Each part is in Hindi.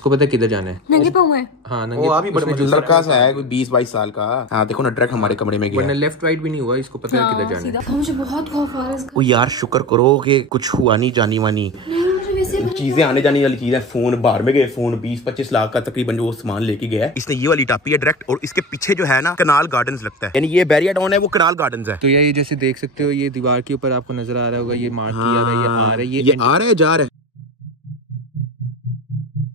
इसको पता है किधर जाना है, नंगे पाँव है। हाँ वो अभी बड़े लड़का सा है, कोई 20-22 साल का। हाँ देखो ना, डायरेक्ट हमारे कमरे में गया। वरना लेफ्ट राइट भी नहीं हुआ, इसको पता है किधर जाना है। मुझे बहुत खौफ आ रहा है इसका। ओ यार शुक्र करो कि कुछ हुआ नहीं, जानी वानी चीजें आने जाने वाली चीजें। फोन बाहर में गए, फोन 20-25 लाख का तकरीबन जो सामान लेके गया है। इसने ये वाली टापी है डायरेक्ट, और इसके पीछे जो है ना कनाल गार्डन्स लगता है, यानी ये बैरियर डाउन है, वो कनाल गार्डन्स है। तो ये जैसे देख सकते हो, ये दीवार के ऊपर आपको नजर आ रहा होगा, ये मार्क किया हुआ है, ये आ रहा है, ये आ रहा है, जा रहा है।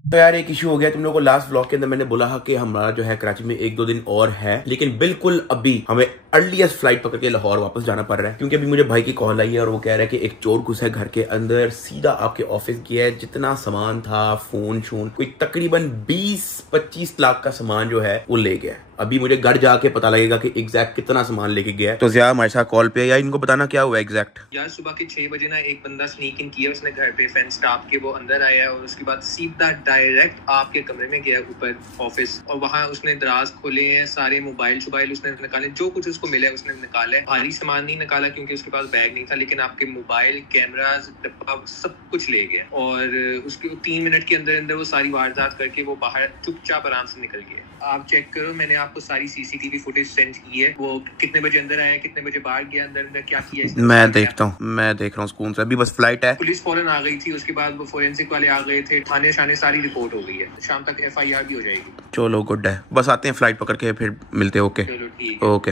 तो यार एक इशू हो गया। तुम लोगों को लास्ट व्लॉग के अंदर मैंने बोला कि हमारा जो है कराची में 1-2 दिन और है, लेकिन बिल्कुल अभी हमें अर्लीस्ट फ्लाइट पकड़ के लाहौर वापस जाना पड़ रहा है, क्योंकि अभी मुझे भाई की कॉल आई है और वो कह रहा है कि एक चोर घुसा है घर के अंदर, सीधा आपके ऑफिस गया है, जितना सामान था, फोन शोन, कोई तकरीबन 20-25 लाख का सामान जो है वो ले गया। अभी मुझे घर जाके पता लगेगा कि एग्जैक्ट कितना सामान लेके गया है। तो ज़िया हमारे साथ कॉल पे है, या इनको बताना क्या हुआ एग्जैक्ट। यार सुबह के 6 बजे ना एक बंदा स्नीक इन किया उसने घर पे, फेंस टाप के वो अंदर आया है, और उसके बाद सीधा डायरेक्ट आपके कमरे में गया ऊपर ऑफिस, और वहाँ उसने दराज खोले हैं, सारे मोबाइल उसने निकाले, जो कुछ उसको मिला है उसने निकाला है। भारी सामान नहीं निकाला क्योंकि उसके पास बैग नहीं था, लेकिन आपके मोबाइल, कैमरास, डब्बा सब कुछ ले गया, और उसके 3 मिनट के अंदर अंदर वो सारी वारदात करके वो बाहर चुपचाप आराम से निकल गया। आप चेक करो, मैंने आपको सारी सीसीटीवी फुटेज सेंड की है, वो कितने बजे अंदर आया, कितने बजे बाहर गया, अंदर क्या किया। मैं देखता हूँ, मैं देख रहा हूँ सुकून से। अभी बस फ्लाइट है, पुलिस फौरन आ गई थी, उसके बाद वो फोरेंसिक वाले आ गए थे, थाने शाने सारी रिपोर्ट हो गई है, शाम तक FIR भी हो जाएगी। चलो गुड है, बस आते हैं फ्लाइट पकड़ के फिर मिलते हैं। ओके चलो ठीक है, ओके।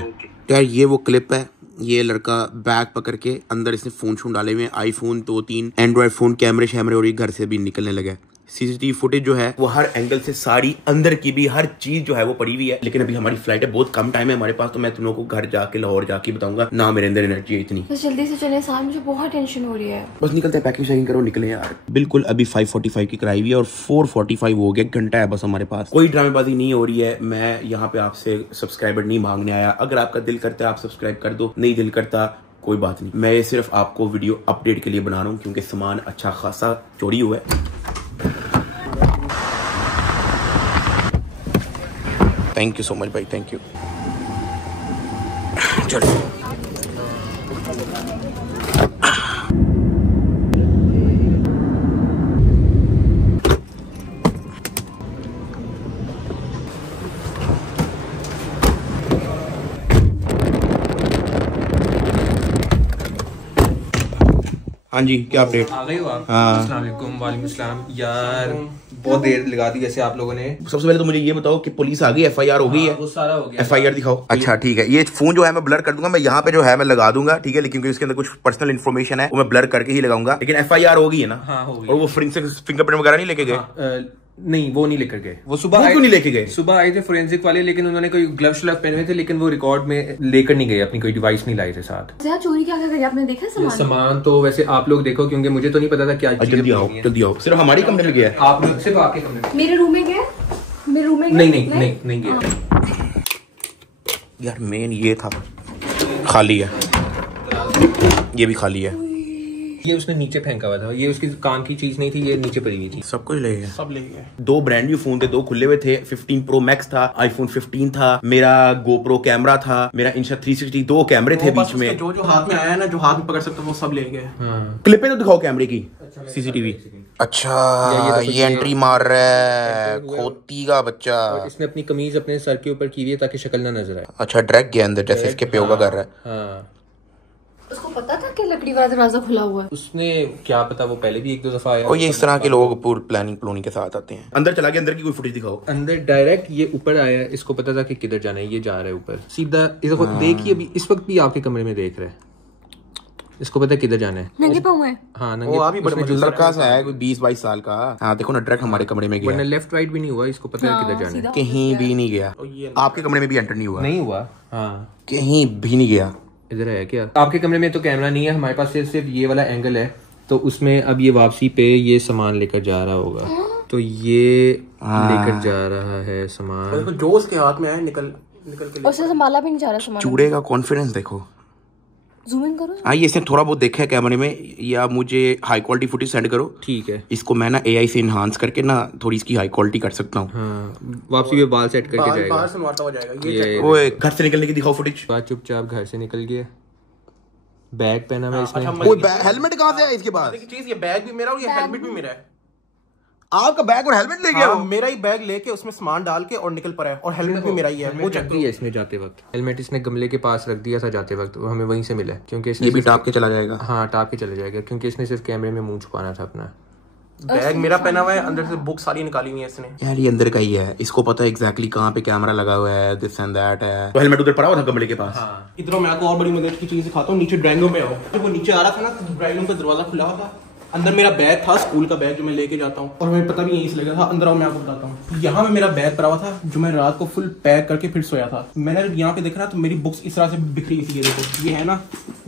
यार ये वो क्लिप है, ये लड़का बैग पकड़ के अंदर इसने फोन शोन डाले हुए, आईफोन 2-3 एंड्रॉइड फोन, कैमरे शैमरे, और ये घर से भी निकलने लगा। सीसीटीवी फुटेज जो है वो हर एंगल से, सारी अंदर की भी हर चीज जो है वो पड़ी हुई है। लेकिन अभी हमारी फ्लाइट है, बहुत कम टाइम है हमारे पास, तो मैं तुम लोगों को घर जाके लाहौर जाके बताऊंगा ना, मेरे अंदर एनर्जी है इतनी। बस जल्दी से चले साहब, मुझे बहुत टेंशन हो रही है। बस निकलते हैं, पैकिंग शैकिंग करो, निकले यार। बिल्कुल अभी 5:45 की कराई हुई है और 4:45 हो गया, घंटा है बस हमारे पास। कोई ड्रामेबाजी नहीं हो रही है। मैं यहाँ पे आपसे सब्सक्राइबर नहीं मांगने आया। अगर आपका दिल करता है आप सब्सक्राइब कर दो, नहीं दिल करता कोई बात नहीं। मैं ये सिर्फ आपको वीडियो अपडेट के लिए बना रहा हूँ, क्योंकि सामान अच्छा खासा चोरी हुआ है। थैंक यू सो मच भाई, थैंक यू। चलो हाँ जी, क्या अपडेट? आ गए हो आप? हाँ। अस्सलाम वालेकुम। वालेकुम अस्सलाम। यार बहुत देर लगा दी वैसे आप लोगों ने। सबसे पहले तो मुझे ये बताओ कि पुलिस आ गई, FIR हो गई है? वो सारा हो गया। FIR दिखाओ। अच्छा ठीक है, ये फोन जो है मैं ब्लर कर दूंगा, मैं यहाँ पे जो है मैं लगा दूंगा, ठीक है, लेकिन क्योंकि इसके अंदर कुछ पर्सनल इन्फॉर्मेशन है वो मैं ब्लर करके ही लगाऊंगा। लेकिन FIR हो गई है ना? हाँ हो गई। और वो फोरेंसिक फिंगरप्रिंट वगैरह नहीं लेके गए? नहीं वो नहीं लेकर गए। वो सुबह क्यों नहीं लेके गए? सुबह आए थे फोरेंसिक वाले, लेकिन उन्होंने कोई ग्लव श्लव पहने हुए थे, लेकिन वो रिकॉर्ड में लेकर नहीं गए, अपनी कोई डिवाइस नहीं लाए थे साथ। चोरी क्या करी आपने देखा सामान? तो वैसे आप लोग देखो, क्योंकि मुझे तो नहीं पता था क्या। जल्दी आओ, जल्दी आओ। सिर्फ हमारे कमरे में गया है? आप लोग सिर्फ आपके कमरे में? मेरे रूम में गया? मेरे रूम में नहीं गया। यार मेन ये था, खाली है, ये भी खाली है। ये उसने नीचे फेंका हुआ था, ये उसकी काम की चीज नहीं थी, ये नीचे पड़ी हुई थी। सब कुछ ले गया, सब ले गया। 2 ब्रांड न्यू फोन थे, 2 खुले हुए थे। 15 Pro Max था, iPhone 15 था, मेरा GoPro कैमरा था, मेरा Insta360, 2 कैमरे थे बीच में। जो हाथ में आया ना, जो हाथ में पकड़ सकता वो सब ले गए। क्लिपें तो दिखाओ कैमरे की, CCTV। अच्छा ये एंट्री मार रहा है, खोती का बच्चा। इसने अपनी कमीज अपने सर के ऊपर की हुई है ताकि शक्ल ना नजर आए। अच्छा ड्रैग गया अंदर, जैसे इसके प्यो का कर रहा है। हाँ। उसको पता था कि लकड़ी वाला दरवाजा खुला हुआ है? उसने क्या पता, वो पहले भी 1-2 दफा आया। और ये इस तरह के लोग पूरी प्लानिंग के साथ आते हैं। अंदर चला गया, अंदर की कोई फुटेज दिखाओ। अंदर डायरेक्ट ये ऊपर आया, इसको पता था कि किधर जाना है, ये जा रहा है ऊपर सीधा। इसको देखिए, अभी इस वक्त भी आपके कमरे में देख रहा है, इसको पता है किधर जाना है। नंगे पाँव है। हाँ वो अभी बड़े लड़का सा है, कोई 20-22 साल का। हाँ देखो ना, डायरेक्ट हमारे कमरे में गया। वरना लेफ्ट राइट भी नहीं हुआ, इसको पता है किधर जाना है। कहीं भी नहीं गया। आपके कमरे में भी एंटर नहीं हुआ? नहीं हुआ। हाँ कहीं भी नहीं गया। इधर है क्या? आपके कमरे में तो कैमरा नहीं है, हमारे पास सिर्फ ये वाला एंगल है, तो उसमें अब ये वापसी पे ये सामान लेकर जा रहा होगा, तो ये लेकर जा रहा है सामान। जो उसके हाथ में है निकल के उससे संभाला भी नहीं जा रहा सामान। चूड़े का कॉन्फिडेंस देखो। जूम इन करो। हाँ ये इसने थोड़ा बहुत देखा है कैमरे में, या मुझे हाई क्वालिटी फुटेज सेंड करो। ठीक है, इसको मैं ना AI से इनहांस करके ना थोड़ी इसकी हाई क्वालिटी कर सकता हूँ। हाँ वापसी पे बाल सेट करके जाएगा। बाहर से मारता हुआ जाएगा। ये ओए घर से निकलने की दिखाओ फुटेज। बात चुपचाप घर से निकल गया, बैग पहना हुआ इसने। हेलमेट कहाँ से आया इसके पास? चीज, ये बैग भी मेरा और ये हेलमेट भी मेरा है। आपका बैग और हेलमेट ले गया? हाँ, मेरा ही बैग लेके उसमें सामान डाल के और निकल पड़ा है, और हेलमेट भी मेरा ही है। वो चेक दिया इसने जाते वक्त, हेलमेट इसने गमले के पास रख दिया था जाते वक्त, वो हमें वहीं से मिला क्योंकि इसने ये भी टाप के चला जाएगा। हाँ टाप के चले जाएगा क्योंकि इसने सिर्फ कैमरे में मुंह छुपाना था अपना। बैग मेरा पहना हुआ है, अंदर से बुक सारी निकाली हुई है इसने। यार ये अंदर का ही है, इसको पता है एग्जैक्टली कहाँ पे कैमरा लगा हुआ है, दिस एंड दैट है। तो हेलमेट उधर पड़ा हुआ था गमले के पास। हाँ। इधर मैं आपको और बड़ी मदद की चीज दिखाता हूँ, नीचे ड्राइंग रूम में आओ। जब वो नीचे आ रहा था ना तो ड्राइंग रूम का दरवाजा खुला हुआ था, अंदर मेरा बैग था, स्कूल का बैग जो मैं लेके जाता हूँ, और हमें पता भी यहीं से लगा था। अंदर आओ मैं आपको बताता हूँ। यहाँ में मेरा बैग पड़ा हुआ था जो मैं रात को फुल पैक करके फिर सोया था। मैंने जब यहाँ पे देखा ना तो मेरी बुक्स इस तरह से बिखरी हुई थी। ये देखो, ये है ना,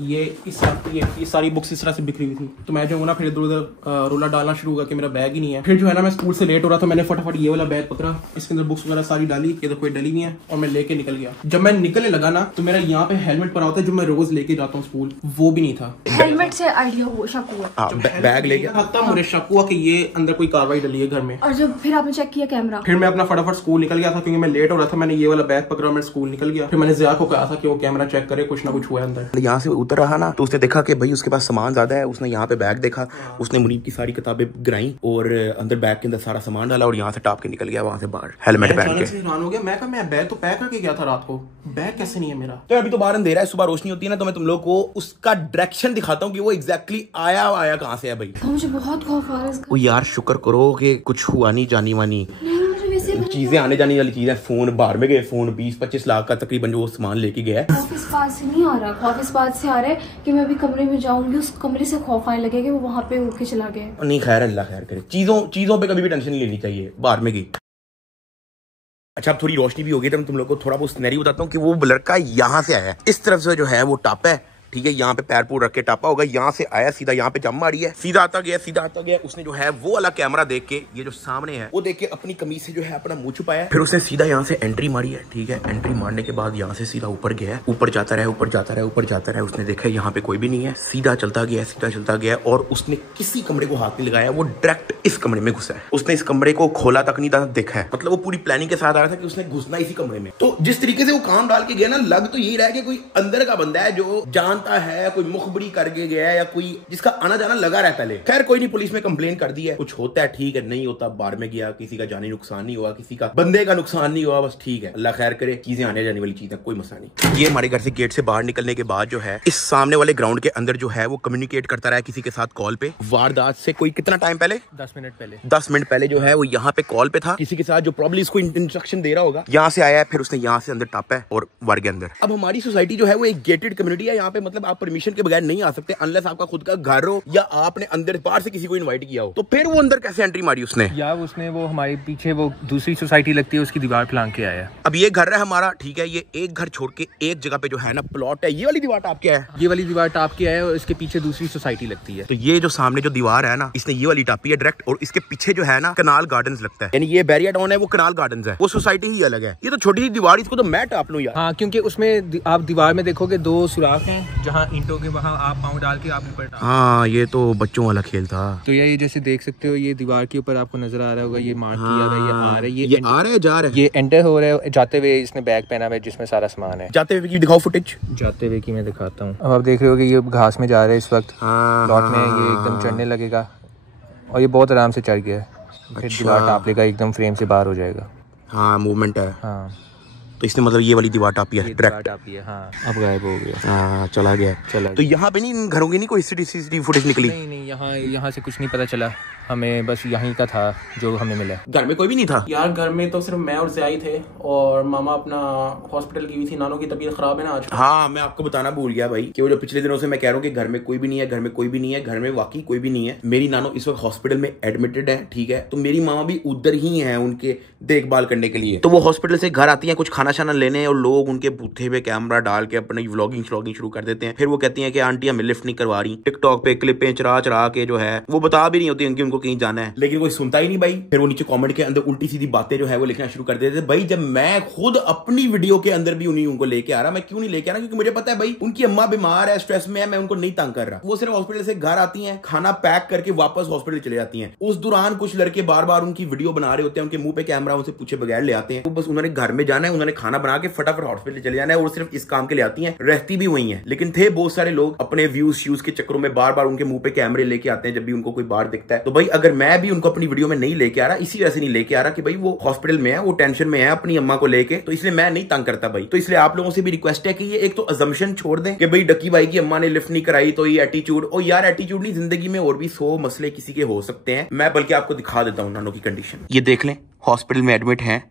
ये सारी बुक्स इस तरह से बिखरी हुई थी। तो मैं जो ना फिर इधर उधर रोला डालना शुरू हुआ कि मेरा बैग ही नहीं है। फिर जो है ना मैं स्कूल से लेट हो रहा था, मैंने फटाफट ये वाला बैग पकड़ा, इसके अंदर बुक्स वगैरह सारी डाली, ये तो कोई डली नहीं है, और मैं लेके निकल गया। जब मैं निकलने लगा ना तो मेरा यहाँ पे हेलमेट पड़ा होता है जो मैं रोज लेके जाता हूँ स्कूल, वो भी नहीं था। हेलमेट से आइडिया हुआ, शक हुआ। बैग ले गया, मुझे शक हुआ कि ये अंदर कोई कार्रवाई डली है घर में। और जब फिर आपने चेक किया कैमरा? फिर मैं अपना फटाफट स्कूल निकल गया था क्योंकि मैं लेट हो रहा था। मैंने ये वाला बैग पकड़ा, मैं स्कूल निकल गया। फिर मैंने ज़िया को कहा था कि वो कैमरा चेक करे, कुछ ना कुछ हुआ अंदर। यहाँ से उतर रहा ना तो उसने देखा कि भाई उसके पास सामान ज्यादा है। उसने यहाँ पे बैग देखा, उसने मुनीब की सारी किताबें गिराई और अंदर बैग के अंदर सारा सामान डाला और यहाँ से टाप के निकल गया वहां से बाहर हेलमेट पहन के। हैरान हो गया मैं, कहा मैं बैग तो पैक करके गया था रात को, बैग कैसे नहीं है मेरा? तो अभी तो बाहर अंधेरा है, सुबह रोशनी होती है ना तो मैं तुम लोग को उसका डायरेक्शन दिखाता हूँ कि वो एग्जैक्टली आया कहाँ से है भाई। मुझे बहुत खौफ आ रहा है इसका। वो यार शुक्र करो कि कुछ हुआ नहीं जानी वानी, चीजें आने जाने वाली चीजें। फोन बाहर में गए, फोन 20-25 लाख का तकरीबन जो वो सामान लेके गया है। खौफ इस बात से नहीं आ रहा, खौफ इस बात से आ रहा है कि मैं अभी कमरे में जाऊंगी, उस कमरे से खौफ आने लगेगा कि वो वहां पे उठ के चला गया। नहीं खैर, अल्लाह खैर करे। चीजों पे कभी भी टेंशन नहीं लेनी चाहिए, बाहर में गई। अच्छा अब थोड़ी रोशनी भी होगी तो मैं तुम लोग को थोड़ा बहुत सिनेरियो बताता हूँ कि वो लड़का यहाँ से आया, इस तरफ से जो है वो टापा है, ठीक है, यहाँ पे पैर पूर रख के टापा होगा, यहाँ से आया सीधा यहाँ पे जम मारी है, सीधा आता गया। उसने जो है वो वाला कैमरा देख के, ये जो सामने है वो देख के अपनी कमीज से जो है अपना मुंह छुपाया। फिर उसने सीधा यहाँ से एंट्री मारी है, ठीक है। एंट्री मारने के बाद यहाँ से सीधा ऊपर गया, ऊपर जाता रहा। उसने देखा यहाँ पे कोई भी नहीं है, सीधा चलता गया और उसने किसी कमरे को हाथ नहीं लगाया, वो डायरेक्ट इस कमरे में घुसा है। उसने इस कमरे को खोला तक नहीं था, देखा है, मतलब वो पूरी प्लानिंग के साथ आया था कि उसने घुसना इसी कमरे में। तो जिस तरीके से वो काम डाल के गया ना, लग तो यही रहा है कि कोई अंदर का बंदा है जो जानता है, कोई मुखबरी करके गया है या कोई जिसका आना जाना लगा रहा है पहले। खैर कोई नहीं, पुलिस में कंप्लेन कर दी है, कुछ होता है ठीक है, नहीं होता बाहर में गया, किसी का जानी नुकसान नहीं हुआ, किसी का बंदे का नुकसान नहीं हुआ, बस ठीक है, अल्लाह खैर करे। चीजें आने जाने वाली चीज है, कोई मसला नहीं। ये हमारे घर से गेट से बाहर निकलने के बाद जो है इस सामने वाले ग्राउंड के अंदर जो है वो कम्युनिकेट करता रहा किसी के साथ कॉल पे। वारदात से कोई कितना टाइम पहले, 10 मिनट पहले जो है वो यहाँ पे कॉल पे था किसी के साथ जो प्रॉब्लम इसको इंस्ट्रक्शन दे रहा होगा। यहाँ से आया है, फिर उसने यहाँ से अंदर टापा है और वार के अंदर। अब हमारी सोसाइटी जो है वो एक गेटेड कम्युनिटी है, यहाँ पे मतलब आप परमिशन के बगैर नहीं आ सकते अनलेस आपका खुद का घर हो या आपने अंदर बाहर से किसी को इनवाइट किया हो। तो फिर वो अंदर कैसे एंट्री मारी उसने? यार उसने वो हमारे पीछे वो दूसरी सोसाइटी लगती है उसकी दीवार फलांग के आया। अब ये घर है हमारा, ठीक है, ये एक घर छोड़ के एक जगह पे जो है ना प्लॉट है, ये वाली दीवार टाप के है, ये वाली दीवार टाप के है और इसके पीछे दूसरी सोसाइटी लगती है। तो ये जो सामने जो दीवार है ना, इसने ये वाली टापी है डायरेक्ट, और इसके पीछे जो है ना कनाल गार्डन्स लगता है, यानी ये बैरिया टाउन है, वो कनाल गार्डन्स है, वो सोसाइटी ही अलग है। ये तो छोटी सी दीवार, इसको तो मैं टाप लूं यार। हाँ, क्योंकि उसमें आप दीवार में देखोगे 2 सुराख हैं जहाँ ईंटों के, वहाँ आप पाँव डाल के आप ऊपर। हाँ ये तो बच्चों वाला खेल था। तो ये जैसे देख सकते हो, ये दीवार के ऊपर आपको नजर आ रहा होगा, ये मार्क किया हुआ है, ये आ रहा है, ये आ रहा है, जा रहा है, ये एंटर हो रहा है। जाते हुए इसने बैग पहना हुआ है जिसमें सारा सामान है। जाते हुए की दिखाओ फुटेज, जाते हुए की मैं दिखाता हूँ। अब आप देख रहे हो कि ये घास में जा रहा है इस वक्त, प्लॉट में ये एकदम चढ़ने लगेगा और ये बहुत आराम से चढ़ गया है। फिर दीवार टाप लेगा, एकदम फ्रेम से बाहर हो जाएगा। हाँ मूवमेंट है। हाँ तो इसने मतलब ये वाली दीवार टापी है डायरेक्ट। हाँ, अब गायब हो गया। हाँ चला गया। तो यहाँ पे नहीं घरों की नहीं कोई सीसीटीवी फुटेज निकली? नहीं, यहाँ से कुछ नहीं पता चला हमें, बस यहीं का था जो हमें मिला। घर में कोई भी नहीं था यार, घर में तो सिर्फ मैं और ज़िया ही थे और मामा अपना हॉस्पिटल की हुई थी, नानों की तबीयत खराब है ना आज। हाँ मैं आपको बताना भूल गया भाई कि वो जो पिछले दिनों से मैं कह रहा हूँ कि घर में कोई भी नहीं है, घर में कोई भी नहीं है, घर में वाकई कोई भी नहीं है। मेरी नानो इस वक्त हॉस्पिटल में एडमिटेड है, ठीक है, तो मेरी मामा भी उधर ही है उनके देखभाल करने के लिए। तो वो हॉस्पिटल से घर आती है कुछ खाना शाना लेने और लोग उनके बूथे पे कैमरा डाल के अपनी व्लॉगिंग शुरू कर देते हैं। फिर वो कहती है कि आंटी हमें लिफ्ट नहीं करवा रही, टिकटॉक पे क्लिपें चरा के जो है वो बता भी नहीं होती उनको कहीं जाना है, लेकिन कोई सुनता ही नहीं भाई। फिर वो नीचे कमेंट के अंदर उल्टी सीधी बातें जो है वो लिखना शुरू कर देते थे। भाई जब मैं खुद अपनी वीडियो के अंदर भी उन्हीं उनको लेके आ रहा, मैं क्यों नहीं लेके आ रहा? क्योंकि मुझे पता है भाई उनकी अम्मा बीमार है, स्ट्रेस में है, मैं उनको नहीं तंग कर रहा। वो सिर्फ हॉस्पिटल से घर आती हैं, खाना पैक करके वापस हॉस्पिटल चले जाती हैं। उस दौरान कुछ लड़के बार बार उनकी वीडियो बना रहे होते हैं, उनके मुंह पे कैमरा उनसे पूछे बगैर ले आते हैं। वो बस उन्होंने घर में जाना है, उन्होंने खाना बना के फटाफट हॉस्पिटल चले जाना है और सिर्फ इस काम के लिए आती हैं, रहती भी वही है। लेकिन थे बहुत सारे लोग अपने व्यूज के चक्करों में बार बार उनके मुंह पे कैमरे लेके आते हैं जब भी उनको कोई बाहर दिखता है। तो भाई भाई अगर मैं भी उनको अपनी वीडियो में नहीं लेके आ रहा, इसी वजह से नहीं लेके आ रहा कि भाई वो हॉस्पिटल में है, वो टेंशन में है अपनी अम्मा को लेके, तो इसलिए मैं नहीं तंग करता भाई। तो इसलिए आप लोगों से भी रिक्वेस्ट है कि ये एक तो अजम्पशन छोड़ दें कि भाई डक्की भाई की अम्मा ने लिफ्ट नहीं कराई तो ये एटीट्यूड। और यार एटीट्यूड नहीं, जिंदगी में और भी 100 मसले किसी के हो सकते हैं। मैं बल्कि आपको दिखा देता हूं नानो की कंडीशन। ये देख लें, हॉस्पिटल में एडमिट है,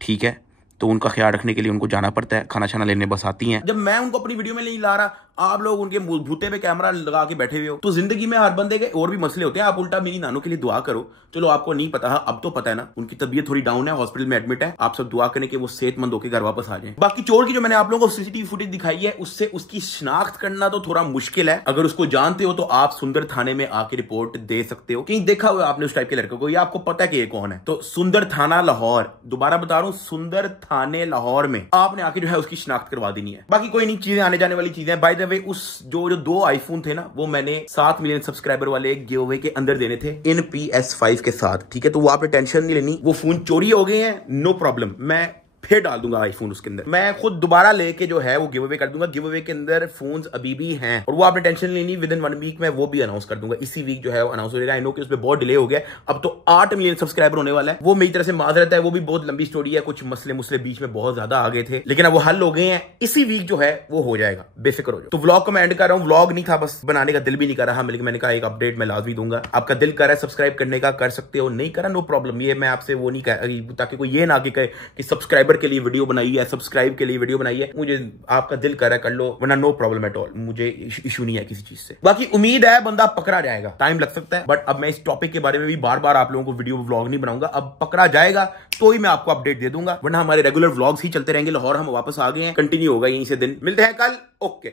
ठीक है, तो उनका ख्याल रखने के लिए उनको जाना पड़ता है, खाना छाना लेने बस आती हैं। जब मैं उनको अपनी वीडियो में नहीं ला रहा, आप लोग उनके भूते पे कैमरा लगा के बैठे हुए हो, तो जिंदगी में हर बंदे के और भी मसले होते हैं। आप उल्टा मेरी नानो के लिए दुआ करो। चलो आपको नहीं पता, अब तो पता है ना, उनकी तबीयत थोड़ी डाउन है, हॉस्पिटल में एडमिट है। आप सब दुआ करें कि वो सेहतमंद होकर घर वापस आ जाए। बाकी चोर की जो मैंने आप लोगों को सीसीटीवी फुटेज दिखाई है, उससे उसकी शिनाख्त करना तो थोड़ा मुश्किल है। अगर उसको जानते हो तो आप सुंदर थाने में आके रिपोर्ट दे सकते हो। कहीं देखा हुआ आपने उस टाइप के लड़के को, या आपको पता है कि ये कौन है। तो सुंदर थाना लाहौर, दोबारा बता रहा हूं, सुंदर थाने लाहौर में आपने आके जो है उसकी शिनाख्त करवा देनी है। बाकी कोई नहीं, चीजें आने जाने वाली चीजें। बाय द वे उस जो 2 आईफोन थे ना, वो मैंने 7 मिलियन सब्सक्राइबर वाले गिव अवे के अंदर देने थे इन PS5 के साथ, ठीक है। तो वो आपने टेंशन नहीं लेनी, वो फोन चोरी हो गए हैं, नो प्रॉब्लम, मैं फिर डाल दूंगा आईफोन उसके अंदर। मैं खुद दोबारा लेके जो है वो गिव अवे कर दूंगा। गिव अवे के अंदर फोन्स अभी भी हैं और वो आपने टेंशन लेनी, विद इन 1 वीक में वो भी अनाउंस कर दूंगा। इसी वीक जो है वो अनाउंस हो जाएगा। आई नो कि उसमें बहुत डिले हो गया, अब तो 8 मिलियन सब्सक्राइबर होने वाला है। वो मेरी तरफ से माजरत है, वो भी बहुत लंबी स्टोरी है, कुछ मसले मुसले बीच में बहुत ज्यादा आ गए थे, लेकिन अब वो हल हो गए हैं। इसी वीक जो है वो हो जाएगा, बेफिक्र हो जाओ। तो व्लॉग को मैं एंड कर रहा हूँ। व्लॉग नहीं था, बस बनाने का दिल भी नहीं कर रहा, लेकिन मैंने कहा एक अपडेट मैं लाजमी दूंगा। आपका दिल कर रहा है सब्सक्राइब करने का, कर सकते हो, नहीं करा नो प्रॉब्लम। ये मैं आपसे वो नहीं कह, ताकि कोई ये ना कहे कि सब्सक्राइबर के लिए वीडियो बनाई है, सब्सक्राइब के लिए वीडियो बनाई है। मुझे आपका दिल कर रहा है कर लो, वरना नो प्रॉब्लम एट ऑल, मुझे इशू नहीं है किसी चीज से। बाकी उम्मीद है बंदा पकड़ा जाएगा, टाइम लग सकता है, बट अब मैं इस टॉपिक के बारे में भी बार बार आप लोगों को वीडियो व्लॉग नहीं बनाऊंगा। अब पकड़ा जाएगा तो ही मैं आपको अपडेट दे दूंगा, वरना हमारे रेगुलर व्लॉग्स ही चलते रहेंगे। लाहौर हम वापस आ गए हैं, कंटिन्यू होगा यहीं से दिन। मिलते हैं कल, ओके।